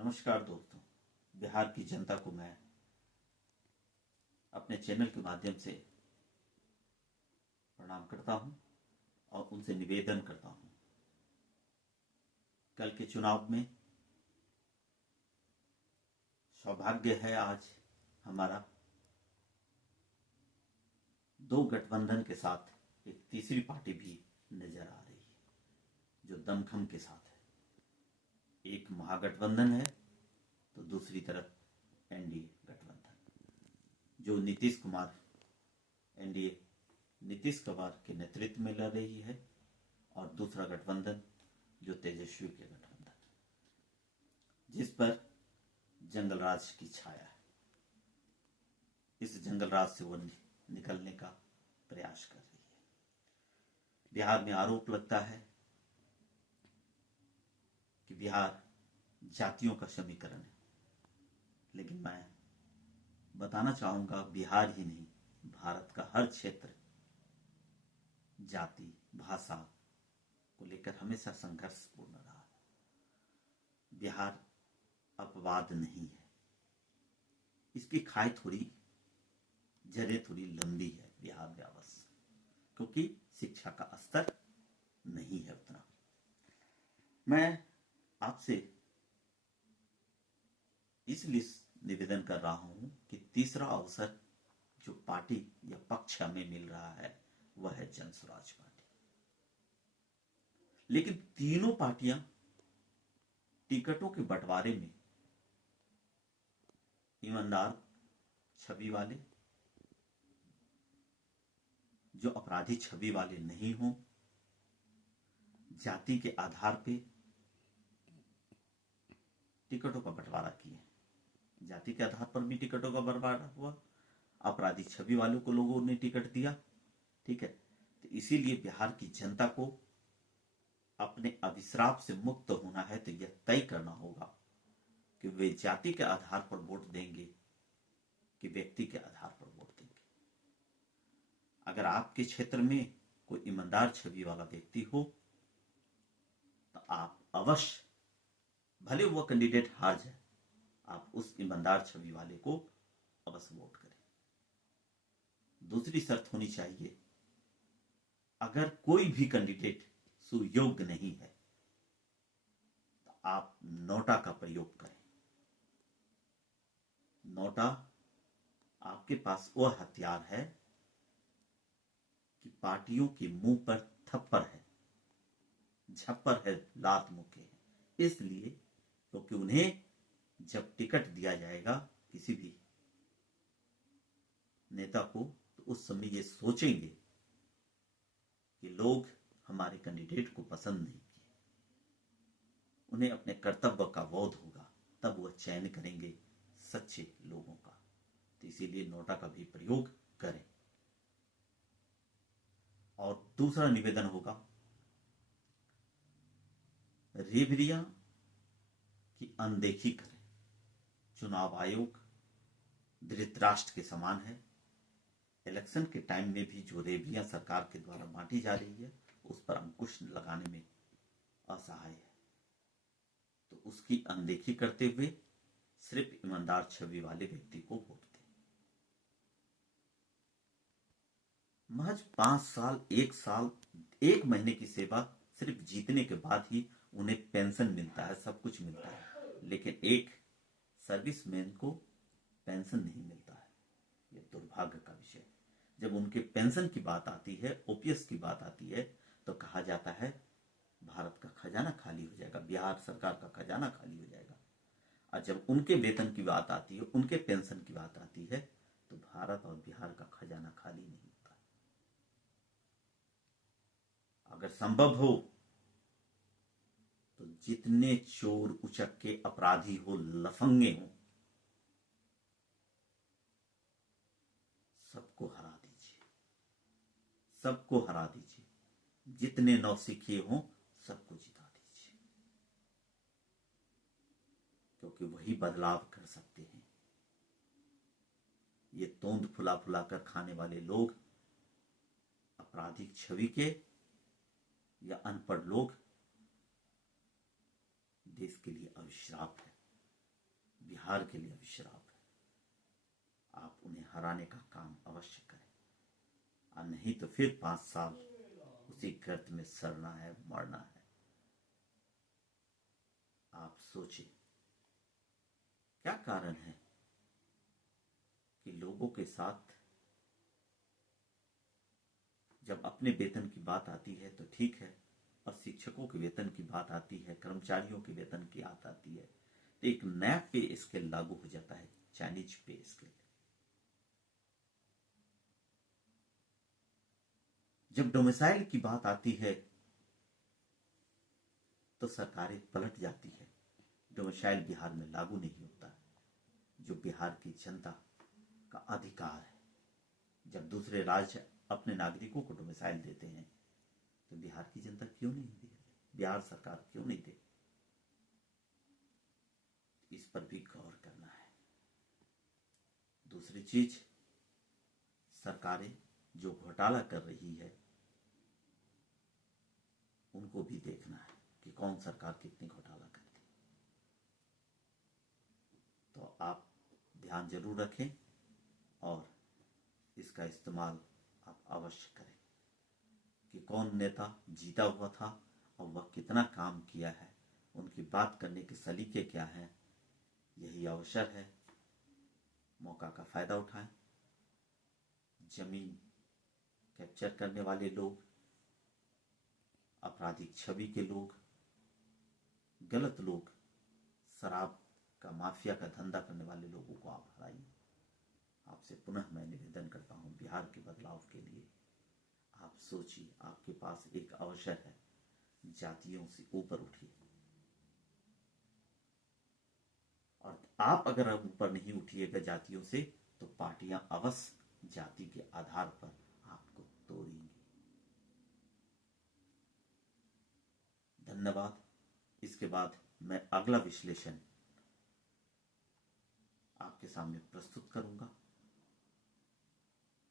नमस्कार दोस्तों। बिहार की जनता को मैं अपने चैनल के माध्यम से प्रणाम करता हूं और उनसे निवेदन करता हूं, कल के चुनाव में सौभाग्य है आज हमारा दो गठबंधन के साथ एक तीसरी पार्टी भी नजर आ रही है जो दमखम के साथ है। एक महागठबंधन है तो दूसरी तरफ एनडीए गठबंधन जो एनडीए नीतीश कुमार के नेतृत्व में लड़ रही है और दूसरा गठबंधन जो तेजस्वी के गठबंधन जिस पर जंगलराज की छाया है। इस जंगलराज से वो निकलने का प्रयास कर रही है। बिहार में आरोप लगता है कि बिहार जातियों का समीकरण है, लेकिन मैं बताना चाहूंगा बिहार ही नहीं भारत का हर क्षेत्र जाति भाषा को लेकर हमेशा संघर्षपूर्ण रहा। बिहार अपवाद नहीं है, इसकी खाई थोड़ी जड़ें थोड़ी लंबी है बिहार में अवश्य, क्योंकि शिक्षा का स्तर नहीं है उतना। मैं आपसे इसलिए निवेदन कर रहा हूं कि तीसरा अवसर जो पार्टी या पक्ष हमें मिल रहा है वह है जन स्वराज पार्टी। लेकिन तीनों पार्टियां टिकटों के बंटवारे में ईमानदार छवि वाले, जो अपराधी छवि वाले नहीं हों, जाति के आधार पे टिकटों का बंटवारा किए। जाति के आधार पर भी टिकटों का बंटवारा हुआ, अपराधी छवि वालों को लोगों ने टिकट दिया। ठीक है, तो इसीलिए बिहार की जनता को अपने अभिश्राप से मुक्त होना है तो यह तय करना होगा कि वे जाति के आधार पर वोट देंगे कि व्यक्ति के आधार पर वोट देंगे। अगर आपके क्षेत्र में कोई ईमानदार छवि वाला व्यक्ति हो तो आप अवश्य, भले वह कैंडिडेट हार जाए, आप उस ईमानदार छवि वाले को अवश्य वोट करें। दूसरी शर्त होनी चाहिए, अगर कोई भी कैंडिडेट सुयोग्य नहीं है तो आप नोटा का प्रयोग करें। नोटा आपके पास वह हथियार है कि पार्टियों के मुंह पर थप्पड़ है, झप्पर है, लात मुके है। इसलिए क्योंकि उन्हें जब टिकट दिया जाएगा किसी भी नेता को, तो उस समय ये सोचेंगे कि लोग हमारे कैंडिडेट को पसंद नहीं किए। उन्हें अपने कर्तव्य का बोध होगा, तब वह चयन करेंगे सच्चे लोगों का। तो इसीलिए नोटा का भी प्रयोग करें। और दूसरा निवेदन होगा, रेवड़ियां की अनदेखी करें। चुनाव आयोग धृतराष्ट्र के समान है। इलेक्शन के टाइम में भी जो रेवड़ियां सरकार के द्वारा बांटी जा रही है उस पर अंकुश लगाने में असहाय है, तो उसकी अनदेखी करते हुए सिर्फ ईमानदार छवि वाले व्यक्ति को वोट दें। महज 5 साल, 1 साल, 1 महीने की सेवा सिर्फ जीतने के बाद ही उन्हें पेंशन मिलता है, सब कुछ मिलता है, लेकिन एक सर्विसमैन को पेंशन नहीं मिलता है। यह दुर्भाग्य का विषय है। जब उनके पेंशन की बात आती है, ओपीएस की बात आती है, तो कहा जाता है भारत का खजाना खाली हो जाएगा, बिहार सरकार का खजाना खाली हो जाएगा। और जब उनके वेतन की बात आती है, उनके पेंशन की बात आती है, तो भारत और बिहार का खजाना खाली नहीं होता। अगर संभव हो तो जितने चोर उचक्के अपराधी हो, लफंगे हो, सबको हरा दीजिए, सबको हरा दीजिए। जितने नौसिखिए हो सबको जिता दीजिए, क्योंकि वही बदलाव कर सकते हैं। ये तोंद फुला फुला कर खाने वाले लोग, आपराधिक छवि के या अनपढ़ लोग देश के लिए अभिशाप है। बिहार के लिए अभिश्राप है। आप उन्हें हराने का काम अवश्य करें, और नहीं तो फिर 5 साल उसी गर्त में सड़ना है, मरना है। आप सोचिए क्या कारण है कि लोगों के साथ जब अपने वेतन की बात आती है तो ठीक है, और शिक्षकों के वेतन की बात आती है, कर्मचारियों के वेतन की बात आती है, तो एक नया पे स्केल लागू हो जाता है, चाइनीज पे स्केल। जब डोमिसाइल की बात आती है तो सरकारें पलट जाती है। डोमिसाइल बिहार में लागू नहीं होता, जो बिहार की जनता का अधिकार है। जब दूसरे राज्य अपने नागरिकों को डोमिसाइल देते हैं तो बिहार की जनता क्यों नहीं दे, बिहार सरकार क्यों नहीं दे? इस पर भी गौर करना है। दूसरी चीज, सरकारें जो घोटाला कर रही है उनको भी देखना है कि कौन सरकार कितनी घोटाला करती है। तो आप ध्यान जरूर रखें और इसका इस्तेमाल आप अवश्य करें कि कौन नेता जीता हुआ था और वह कितना काम किया है, उनकी बात करने के सलीके क्या हैं। यही अवसर है, मौका का फायदा उठाएं। जमीन कैप्चर करने वाले लोग, आपराधिक छवि के लोग, गलत लोग, शराब का माफिया का धंधा करने वाले लोगों को आप हराइए। आपसे पुनः मैं निवेदन करता हूं, बिहार के बदलाव के लिए आप सोचिए, आपके पास एक अवसर है, जातियों से ऊपर उठिए। और आप अगर ऊपर नहीं उठिएगा जातियों से तो पार्टियां अवश्य जाति के आधार पर आपको तोड़ेंगी। धन्यवाद। इसके बाद मैं अगला विश्लेषण आपके सामने प्रस्तुत करूंगा।